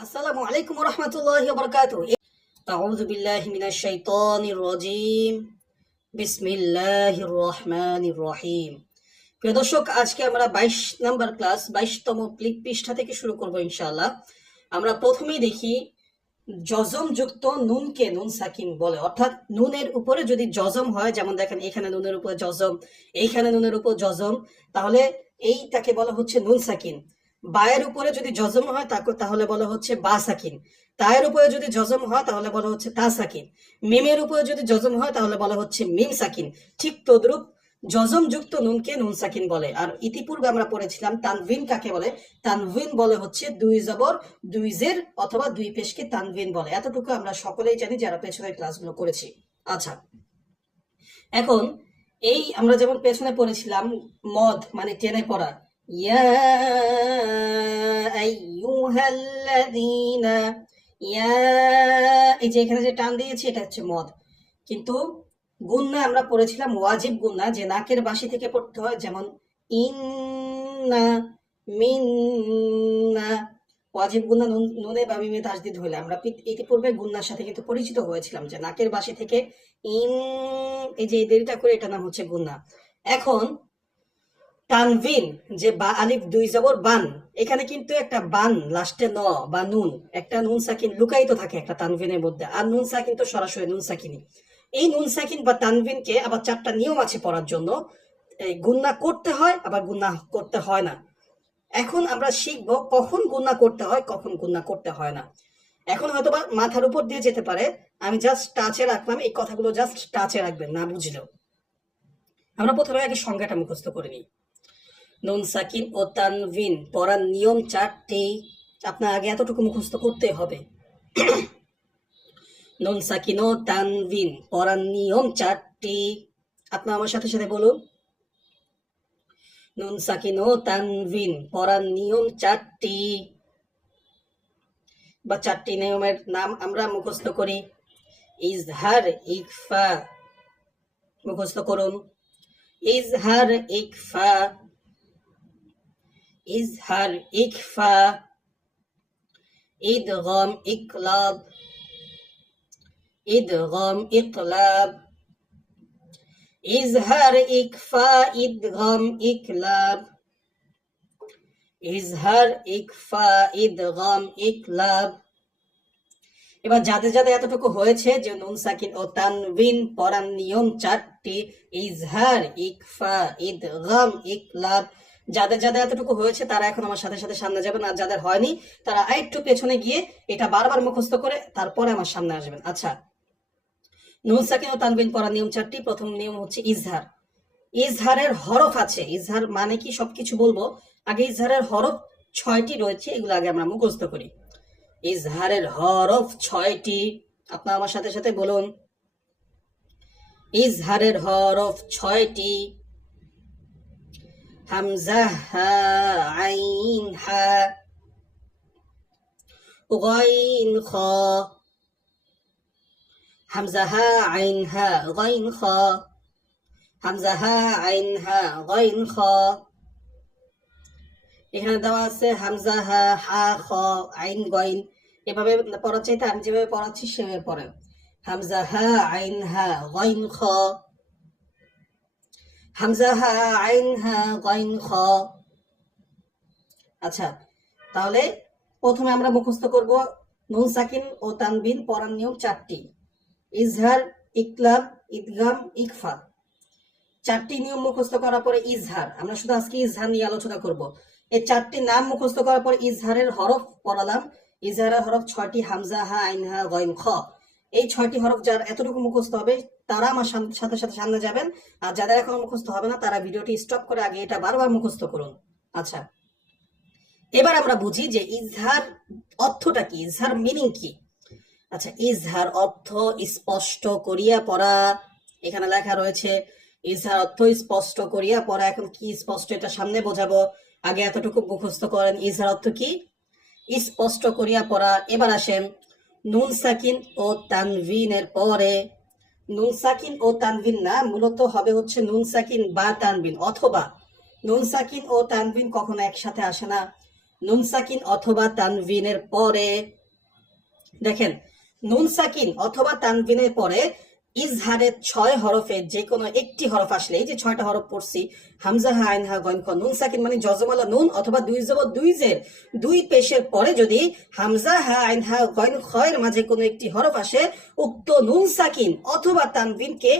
আসসালামু আলাইকুম রহমতুল্লাহ বরকাত أعوذ بالله من الشيطان الرجيم بسم الله الرحمن الرحيم প্রিয় দর্শক আজকে আমরা বাইশ নাম্বার ক্লাস বাইশতম পৃষ্ঠা থেকে শুরু করব ইনশাআল্লাহ আমরা প্রথমেই দেখি জজম যুক্ত নুনকে নুন সাকিন বলে অর্থাৎ নুনের উপরে যদি জজম হয় যেমন দেখেন এখানে নুনের উপর জজম এইখানে নুনের উপর জজম তাহলে এইটাকে বলা হচ্ছে নুন সাকিন বায়ের উপরে যদি জজম হয় তাহলে বলা হচ্ছে বা সাকিন। তায়ের উপরে যদি জজম হয়, তাহলে বলা হচ্ছে তা সাকিন। মিমের উপরে যদি জজম হয়, তাহলে বলা হচ্ছে মিম সাকিন। ঠিক তদ্রুপ জজম যুক্ত নুনকে নুন সাকিন বলে। আর ইতিপূর্বে আমরা পড়েছিলাম, তানভিন কাকে বলে? তানভিন বলে হচ্ছে দুই জবর, দুই জের অথবা দুই পেশকে তানভিন বলে। এতটুকু আমরা সকলেই জানি যারা পেছনের ক্লাসগুলো করেছি। আচ্ছা এখন এই আমরা যেমন পেছনে পড়েছিলাম, মদ মানে টেনে পড়া। ইয়া আইয়ুহাল্লাযীনা ইয়া এই যে এখানে যে টান দিয়েছি, এটা হচ্ছে মদ। কিন্তু গুন্না, আমরা পড়েছিলাম ওয়াজিব গুন্না, যে নাকের বাসি থেকে পড়তে হয়, যেমন ইন্না মিন্না। ওয়াজিব গুন্না নুন বা মিমে তাসদিদ হইলে। আমরা পি- ইতিপূর্বে গুন্নার সাথে কিন্তু পরিচিত হয়েছিলাম যে নাকের বাসি থেকে ইন এই যে এই দেরিটা করে এটা নাম হচ্ছে গুন্না। এখন তানভিন, যে বা, আলিফ দুই জবর বান। এখানে কিন্তু একটা বান, লাস্টে ন বা নুন। একটা নুন সাকিন লুকায়িত থাকে একটা তানভিনের মধ্যে। আর নুন সাকিন তো সরাসরি নুন সাকিনি এই নুন সাকিন বা তানভিনকে আবার চারটা নিয়ম আছে পড়ার জন্য। গুন্না করতে হয়, আবার গুন্না করতে হয় না। এখন আমরা শিখব কখন গুন্না করতে হয়, কখন গুন্না করতে হয় না। এখন হয়তো বা মাথার উপর দিয়ে যেতে পারে। আমি জাস্ট টাচে রাখলাম, এই কথাগুলো জাস্ট টাচে রাখবেন, না বুঝলেও। আমরা প্রথমে আগে সংজ্ঞাটা মুখস্থ করে নিই। নুন, সাকিন ও তানভিন পড়ার নিয়ম চারটি। আপনার আগে এতটুকু মুখস্থ করতে হবে। নুন, সাকিন ও তানভিন পড়ার নিয়ম চারটি। আপনার আমার সাথে সাথে বলুন। নুন, সাকিন ও তানভিন পড়ার নিয়ম চারটি। বা চারটি নিয়মের নাম আমরা মুখস্থ করি। ইজহার, ইকফা, মুখস্থ করুন। ইজহার, ইকফা ইজহার ইকফা ইদগম ইকলাব ইদগম ইকলাব ইজহার ইকফা ইদগম ইকলাব ইজহার ইকফা ইদগম ইকলাব এবার যাদের যাদের এতটুকু হয়েছে যে নুন, সাকিন ও তানবিন পড়ার নিয়ম চারটি, ইজহার, ইকফা, ইদগম, ইকলাব যাদের যাদের এতটুকু হয়েছে, তারা এখন আমার সাথে সাথে সামনে যাবেন। আর যাদের হয়নি, তারা আরেকটু পেছনে গিয়ে এটা বারবার মুখস্থ করে তারপরে আমার সামনে আসবেন। আচ্ছা নুন সাকিন ও তানবিন পড়ার নিয়ম চারটি। প্রথম নিয়ম হচ্ছে ইজহার। ইজহারের হরফ আছে। ইজহার মানে কি সবকিছু বলব? আগে ইজহারের হরফ ছয়টি রয়েছে, এগুলো আগে আমরা মুখস্থ করি। ইজহারের হরফ ছয়টি। আপনার আমার সাথে সাথে বলুন। ইজহারের হরফ ছয়টি। হামজা হা আইন হা গাইন খ হামজা হা আইন হা গাইন খ হামজা হা আইন হা গাইন খ এখানে দেওয়া আছে হামজা হা হা খ, আইন, গইন। এভাবে পড়ার চাইতে আমি যেভাবে পড়াচ্ছি সেভাবে পড়েন হামজা হা আইন হা গইন খ আচ্ছা তাহলে প্রথমে আমরা মুখস্থ করব নুন সাকিন ও তানবিন পড়ার নিয়ম চারটি। ইজহার, ইকলাব, ইদগাম ইকফা চারটি নিয়ম মুখস্থ করার পরে ইজহার। আমরা শুধু আজকে ইজহার নিয়ে আলোচনা করব। এই চারটি নাম মুখস্থ করার পর ইজহারের হরফ পড়ালাম। ইজহারের হরফ ছয়টি হামজা হা আইন হা গইন খ এই ছয়টি হরফ যার এতটুকু মুখস্থ হবে, তারা আমার সাথে সাথে সামনে যাবেন। আর যাদের এখনও মুখস্থ হবে না, তারা ভিডিওটি স্টপ করে আগে এটা বারবার মুখস্থ করুন। আচ্ছা। এবার আমরা বুঝি যে ইজহার অর্থটা কি? ইজহার মিনিং কি? আচ্ছা ইজহার অর্থ স্পষ্ট করিয়া পড়া। এখানে লেখা রয়েছে, ইজহার অর্থ স্পষ্ট করিয়া পড়া। এখন কি স্পষ্ট এটা সামনে বোঝাবো। আগে এতটুকু মুখস্থ করেন, ইজহার অর্থ কি? স্পষ্ট করিয়া পড়া। এবার আসেন নুন সাকিন ও তানভিনের পরে নুন সাকিন ও তানভিন না, মূলত হবে হচ্ছে নুন সাকিন বা তানভিন অথবা নুন সাকিন ও তানভিন কখনো একসাথে আসে না। নুন সাকিন অথবা তানভিনের পরে। দেখেন নুন সাকিন অথবা তানভিনের পরে ইজহারের ছয় হরফে যে কোনো একটি হরফ আসলে, এই যে ছয়টা হরফ পড়ছি, হামজা হা, আইন হা, গন খ, নুন, সাকিন মানে জজমালা নুন অথবা দুই জব দুই জের, দুই পেশের পরে যদি হামজা হা, আইন হা, গন খয়ের মাঝে কোনো একটি হরফ আসে, উক্ত নুন, সাকিন অথবা তানভিনকে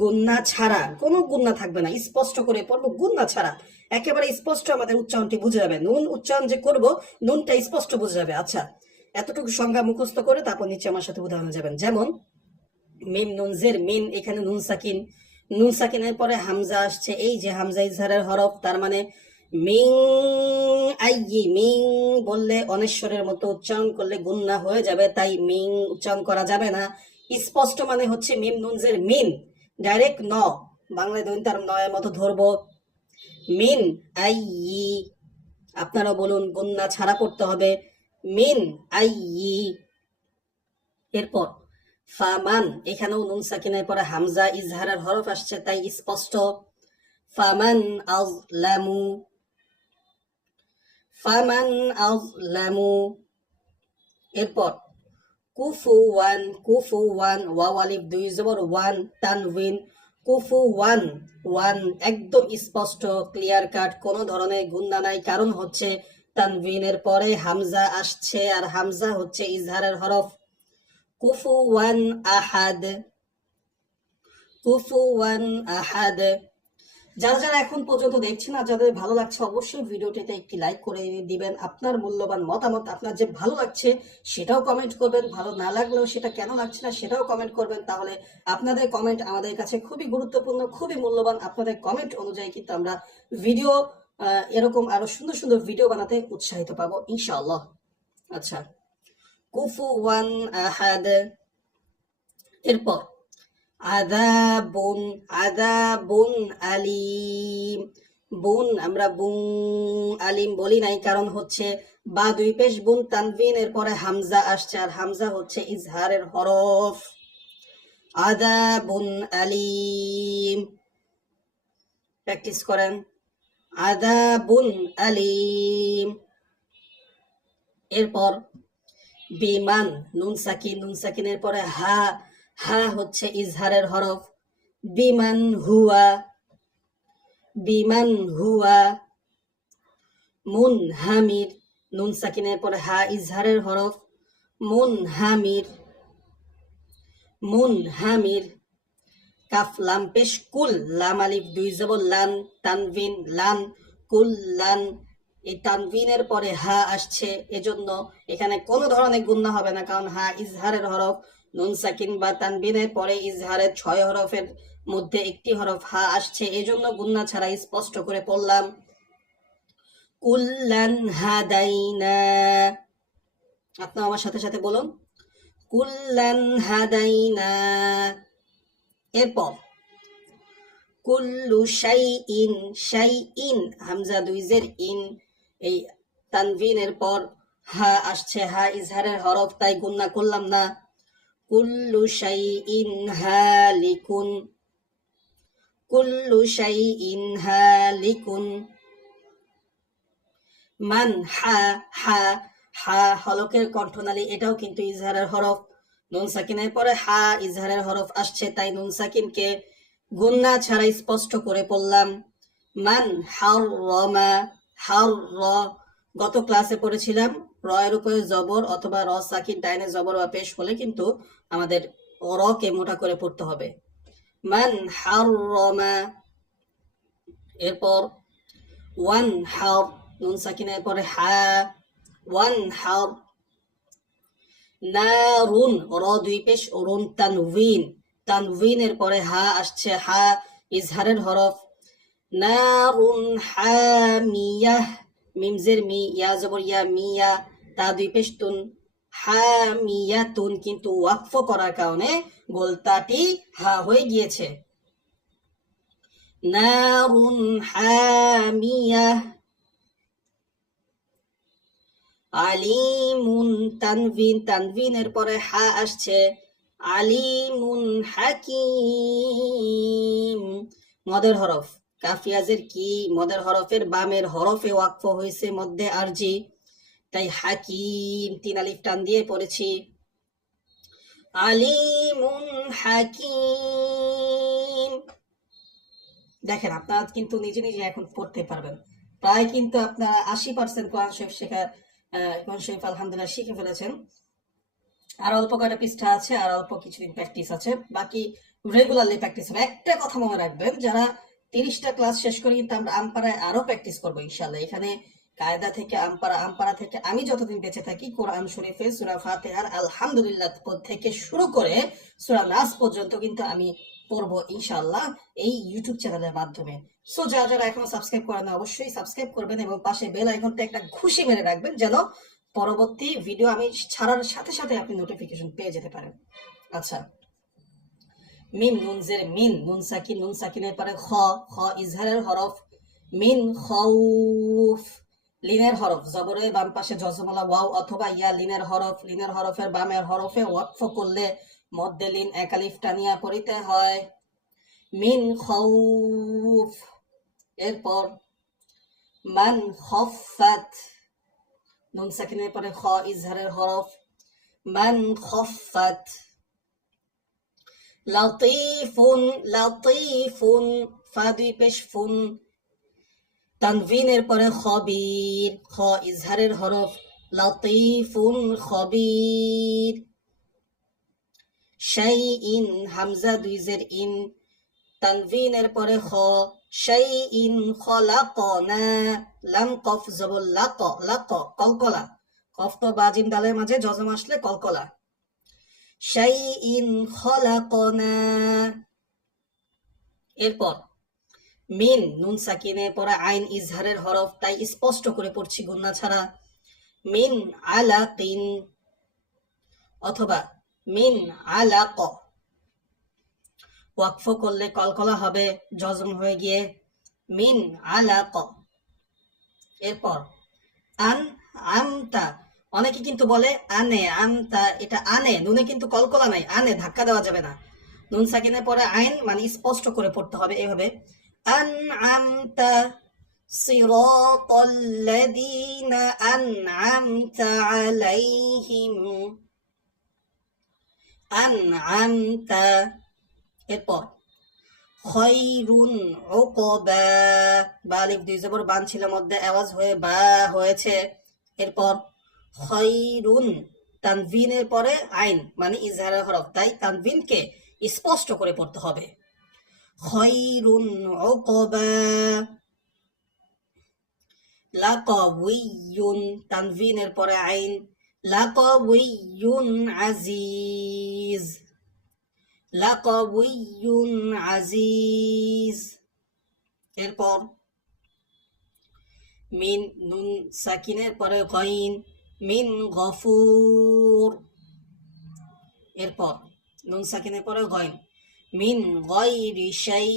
গুন্না ছাড়া, কোনো গুন্না থাকবে না, স্পষ্ট করে পড়ব গুন্না ছাড়া, একেবারে স্পষ্ট আমাদের উচ্চারণটি বুঝে যাবে, নুন উচ্চারণ যে করব, নুনটা স্পষ্ট বুঝে যাবে আচ্ছা এতটুকু সংজ্ঞা মুখস্থ করে তারপর নিচে আমার সাথে উদাহরণ যাবেন, যেমন মিম নুনজের মিন, এখানে নুন সাকিন। নুন সাকিনের পরে হামজা আসছে। এই যে হামজা ইজহারের হরফ, তার মানে মিং আইয়ি, মিং বললে অনেশ্বরের মতো উচ্চারণ করলে গুন্না হয়ে যাবে, তাই মিং উচ্চারণ করা যাবে না। স্পষ্ট মানে হচ্ছে মিম নুনজের মিন। ডাইরেক্ট ন, বাংলায় দৈন তার নয়ের মতো ধরবো। মিন আইয়ি আপনারা বলুন, গুন্না ছাড়া করতে হবে। মিন আইয়ি, এরপর ফামান, এখানেও নুন সাকিনের পরে হামজা ইজহারের হরফ আসছে, তাই স্পষ্ট। ফামান আযলামু ফামান আযলামু। এরপর কুফু ওয়ান কুফু ওয়ান দুই জবর, ওয়ান তানউইন কুফু ওয়ান ওয়ান একদম স্পষ্ট, ক্লিয়ার কাট, কোনো ধরনের গুন্না নাই। কারণ হচ্ছে, তানভিনের পরে হামজা আসছে, আর হামজা হচ্ছে ইজহারের হরফ। কুফুওয়ান আহাদ। কুফুওয়ান আহাদ। যারা যারা এখন পর্যন্ত দেখছেন আর যাদের ভালো লাগছে, অবশ্যই ভিডিওটিতে একটি লাইক করে দিবেন। আপনার মূল্যবান মতামত, আপনার যে ভালো লাগছে, সেটাও কমেন্ট করবেন। ভালো না লাগলেও সেটা কেন লাগছে না, সেটাও কমেন্ট করবেন। তাহলে আপনাদের কমেন্ট আমাদের কাছে খুবই গুরুত্বপূর্ণ, খুবই মূল্যবান। আপনাদের কমেন্ট অনুযায়ী কিন্তু আমরা ভিডিও এরকম আরও সুন্দর সুন্দর ভিডিও বানাতে উৎসাহিত পাবো, ইনশাআল্লাহ। আচ্ছা। কুফুওয়ান আহাদ। এরপর আদাবুন আদাবুন আলিম। বুন, আমরা বুন, আলিম বলি নাই, কারণ হচ্ছে বা দুই পেশ বুন, তানভিন এর পরে হামজা আসছে, আর হামজা হচ্ছে ইজহারের হরফ। আদাবুন আলিম। প্র্যাকটিস করেন। আদাবুন আলিম। এরপর বিমান নুন সাকিন নুন সাকিনের পরে হা হা হচ্ছে ইজহারের হরফ। বিমান হুয়া বিমান হুয়া মুন হামির নুন সাকিনের পরে হা, ইজহারের হরফ। মুন হামির মুন হামির কাফ, লাম, পেশ, কুল, লাম, আলিফ, দুই জবর লান, তানভিন, লান, কুল, লান এই তানভিনের পরে হা আসছে, এজন্য এখানে কোনো ধরনের গুন্না হবে না, কারণ হা ইজহারের হরফ, নুন, সাকিন বা তানভিনের পরে ইজহারের ছয় হরফের মধ্যে একটি হরফ হা আসছে, এজন্য গুন্না ছাড়া স্পষ্ট করে পড়লাম। কুল্লান হাদাইনা। আপনার আমার সাথে সাথে বলুন। কুল্লান হাদাইনা। এরপর, কুল্লু শাই ইন শাই ইন হামজা দুইজের ইন এই তানভিনের পর, হা আসছে, হা ইজহারের হরফ, তাই গুন্না করলাম না। কুল্লু শাই ইন হালিকুন, কুল্লু শাই ইন হালিকুন। মান হা হা হা, হলকের কণ্ঠনালী, এটাও কিন্তু ইজহারের হরফ। নুন সাকিনের পরে হা, ইজহারের হরফ আসছে, তাই নুন সাকিনকে গুন্না ছাড়া স্পষ্ট করে পড়লাম। মান হার হার র গত ক্লাসে পড়েছিলাম। র এর উপরে জবর অথবা র সাকিন ডাইনে জবর বা পেশ হলে কিন্তু আমাদের র কে মোটা করে পড়তে হবে। মান হার রমা এরপর ওয়ান হার, নুন সাকিনের পরে হা, ওয়ান হার, নারুন, র দুই পেশ, অরুণ তানভিন, তানভিনের পরে হা আসছে, হা, ইজহারের হরফ নারুন হামিয়াহ মিমজের মি ইয়া জবর ইয়া মিয়া, তা দুই পেশ তুন হামিয়াতুন কিন্তু ওয়াকফ করার কারণে গোলতাটি হা হয়ে গিয়েছে। নারুন হামিয়াহ আলিমুন তানভিন, তানভিনের পরে হা আসছে। আলিমুন হাকিম, মদের হরফ। কাফিয়াজের কি মদের হরফের বামের হরফে ওয়াকফ হয়েছে মধ্যে আরজি তাই হাকিম তিন আলিফ টান দিয়ে পড়েছি। আলিমুন হাকিম। দেখেন আপনারা কিন্তু নিজে নিজে এখন পড়তে পারবেন। প্রায় কিন্তু আপনারা আশি পার্সেন্ট কোরআন শরীফ শেখা আহ, কোরআন শরীফ আলহামদুলিল্লাহ শিখে ফেলেছেন। আর অল্প কয়টা পৃষ্ঠা আছে আর অল্প কিছুদিন প্র্যাকটিস আছে। বাকি রেগুলারলি প্র্যাকটিস হবে। একটা কথা মনে রাখবেন যারা তিরিশটা ক্লাস শেষ করে কিন্তু আমরা আমপাড়ায় আরও প্র্যাকটিস করব ইনশাল্লাহ এখানে কায়দা থেকে আমপাড়া আমপাড়া থেকে আমি যতদিন বেঁচে থাকি, কোরআন শরীফে সুরা ফাতেহার আলহামদুলিল্লাহ থেকে শুরু করে সুরা নাস পর্যন্ত কিন্তু আমি পড়ব ইনশাল্লাহ এই ইউটিউব চ্যানেলের মাধ্যমে। সো যারা যারা এখনও সাবস্ক্রাইব করেন অবশ্যই সাবস্ক্রাইব করবেন এবং পাশে বেল আইকনটা একটা খুশি মেরে রাখবেন যেন পরবর্তী ভিডিও আমি ছাড়ার সাথে সাথে আপনি নোটিফিকেশন পেয়ে যেতে পারেন। আচ্ছা। মিম নুন জের, মিন, নুন সাকিন নুন সাকিনের পরে, খ খ, ইজহারের হরফ, মিন খৌফ লিনের হরফ, জবরে বাম পাশে জজমলা ওয়াও অথবা ইয়া, লিনের হরফ, লিনের হরফের বামের হরফে ওয়াকফ করলে মধ্যে লিন একালিফ টানিয়া পড়িতে হয়। মিন খৌফ এরপর মান খফাত নুন সাকিনের পরে, খ, ইজহারের হরফ, মান খফাত লতিফুন লতিফুন ফা দুই পেশ ফুন তানভিনের পরে খবির খ ইজহারের হরফ লতিফুন খবির শাই ইন হামজা দুই জের ইন তানভিনের পরে খ শাই ইন খলাকনা লাম কফ জবর লাক লাক কলকলা কফ তো বাজিম ডালের মাঝে জজম আসলে কলকলা শাই ইন খলাকনা। এরপর, মিন নুন সাকিনে পরে আইন ইজহারের হরফ তাই স্পষ্ট করে পড়ছি গুন্না ছাড়া। মিন আলাকিন, অথবা মিন আলাক। ওয়াকফ করলে কলকলা হবে, জজম হয়ে গিয়ে মিন আলাক। এরপর, আন আমতা অনেকে কিন্তু বলে আনে আমতা এটা আনে নুনে কিন্তু কলকলা নাই আনে ধাক্কা দেওয়া যাবে না নুন সাকিনের পরে আইন মানে স্পষ্ট করে পড়তে হবে এভাবে أنعمت صراط الذين أنعمت عليهم أنعمت এরপর খৈরুন উকবা বালিফ দুই জবর বান ছিল মধ্যে আওয়াজ হয়ে বা হয়েছে এরপর খৈরুন তানভিনের পরে আইন মানে ইজহারের হরফ। তাই তানভিনকে স্পষ্ট করে পড়তে হবে। খৈরুন উকবা, লাকাউইয়ুন, তানভিনের পরে আইন, লাকাউইয়ুন আজিজ লাকাউইয়ুন আজিজ। এরপর মিন নুন সাকিনের পরে গইন মিন গফুর। এরপর নুন সাকিনের পরে গইন মিন গয়রি শাই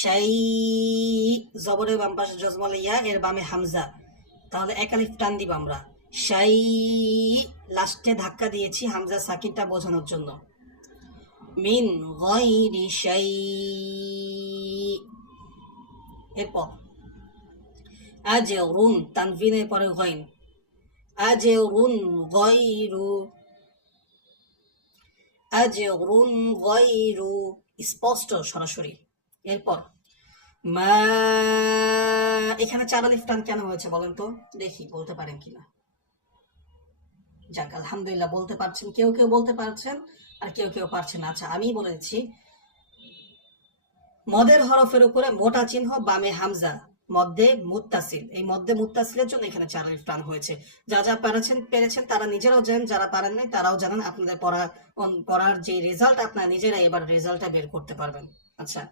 শাই, জবরের বাম পাশে জজমল ইয়া এর বামে হামজা। তাহলে একালিফ টান দিব আমরা। শাই, লাস্টে ধাক্কা দিয়েছি হামজা সাকিনটা বোঝানোর জন্য। মিন গয়রি শাই। এরপর আজরুন তানভিনের পরে গইন আজরুন গয়রু আজরুন গয়রু, স্পষ্ট সরাসরি। এরপর, মা, এখানে চার আলিফ টান কেন হয়েছে বলেন তো? দেখি, বলতে পারেন কিনা। যাক, আলহামদুলিল্লাহ বলতে পারছেন, কেউ কেউ বলতে পারছেন আর কেউ কেউ পারছেন আচ্ছা আমি বলে দিচ্ছি, মদের হরফের উপরে মোটা চিহ্ন বামে হামজা মধ্যে মুত্তাসিল। এই মধ্যে মুত্তাসিলের জন্য এখানে চার আলিফ টান হয়েছে। যা যা পেরেছেন পেরেছেন, তারা নিজেরাও জানেন, যারা পারেন নাই, তারাও জানেন আপনাদের পড়া পড়ার যে রেজাল্ট আপনারা নিজেরা এবার রেজাল্টটা বের করতে পারবেন। আচ্ছা।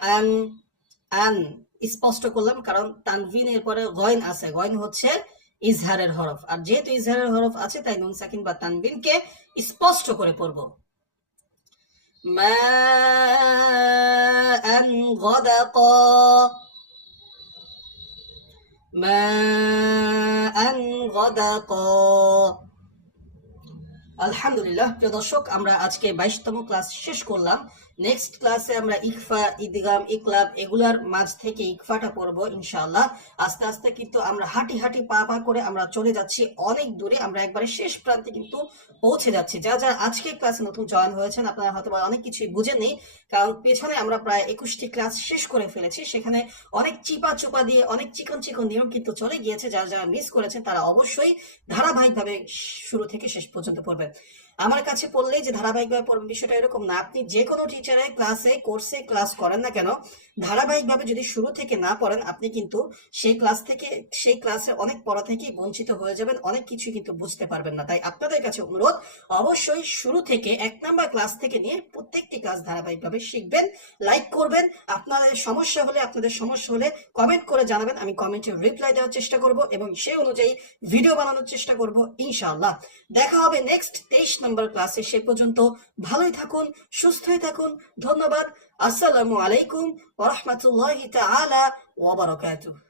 আন আন, স্পষ্ট করলাম, কারণ তানভিনের পরে গয়ন আছে। গয়ন হচ্ছে ইজহারের হরফ। আর যেহেতু ইজহারের হরফ আছে, তাই নুন সাকিন বা তানভিনকে স্পষ্ট করে পড়ব। মা غدقا আন গদাকা। আলহামদুলিল্লাহ প্রিয় দর্শক আমরা আজকে বাইশতম ক্লাস শেষ করলাম। নেক্সট ক্লাসে আমরা ইকফা, ইদগাম, ইকলাব এগুলার মাঝ থেকে ইকফাটা পড়ব, ইনশাআল্লাহ। আস্তে আস্তে কিন্তু আমরা হাঁটি হাঁটি পা পা করে আমরা চলে যাচ্ছি। অনেক দূরে আমরা একবারে শেষ প্রান্তে কিন্তু পৌঁছে যাচ্ছি। যা যা আজকে ক্লাসে নতুন জয়েন হয়েছেন, আপনারা হয়তো অনেক কিছুই বুঝেননি। কারণ পেছনে আমরা প্রায় একুশটি ক্লাস শেষ করে ফেলেছি। সেখানে অনেক চিপা চোপা দিয়ে, অনেক চিকন চিকন নিয়ম কিন্তু চলে গিয়েছে। যারা যারা মিস করেছেন, তারা অবশ্যই ধারাবাহিকভাবে শুরু থেকে শেষ পর্যন্ত পড়বেন। আমার কাছে পড়লেই যে ধারাবাহিকভাবে পড়বেন বিষয়টা এরকম না। আপনি যে কোনো টিচারের ক্লাসে কোর্সে ক্লাস করেন না কেন, ধারাবাহিকভাবে যদি শুরু থেকে না পড়েন, আপনি কিন্তু সেই ক্লাস থেকে, সেই ক্লাসে অনেক পড়া থেকেই বঞ্চিত হয়ে যাবেন, অনেক কিছু কিন্তু বুঝতে পারবেন না। তাই আপনাদের কাছে অনুরোধ, অবশ্যই শুরু থেকে এক নাম্বার ক্লাস থেকে নিয়ে প্রত্যেকটি ক্লাস ধারাবাহিকভাবে শিখবেন লাইক করবেন। আপনাদের সমস্যা হলে, আপনাদের সমস্যা হলে কমেন্ট করে জানাবেন, আমি কমেন্টে রিপ্লাই দেওয়ার চেষ্টা করব এবং সেই অনুযায়ী ভিডিও বানানোর চেষ্টা করব, ইনশাআল্লাহ। দেখা হবে নেক্সট তেইশ নম্বর ক্লাসে সে পর্যন্ত ভালোই থাকুন, সুস্থই থাকুন। ধন্যবাদ। আসসালামু আলাইকুম ওরহমতুল্লাহ তালা ওবরাকাতুহ বারাকাতুহু।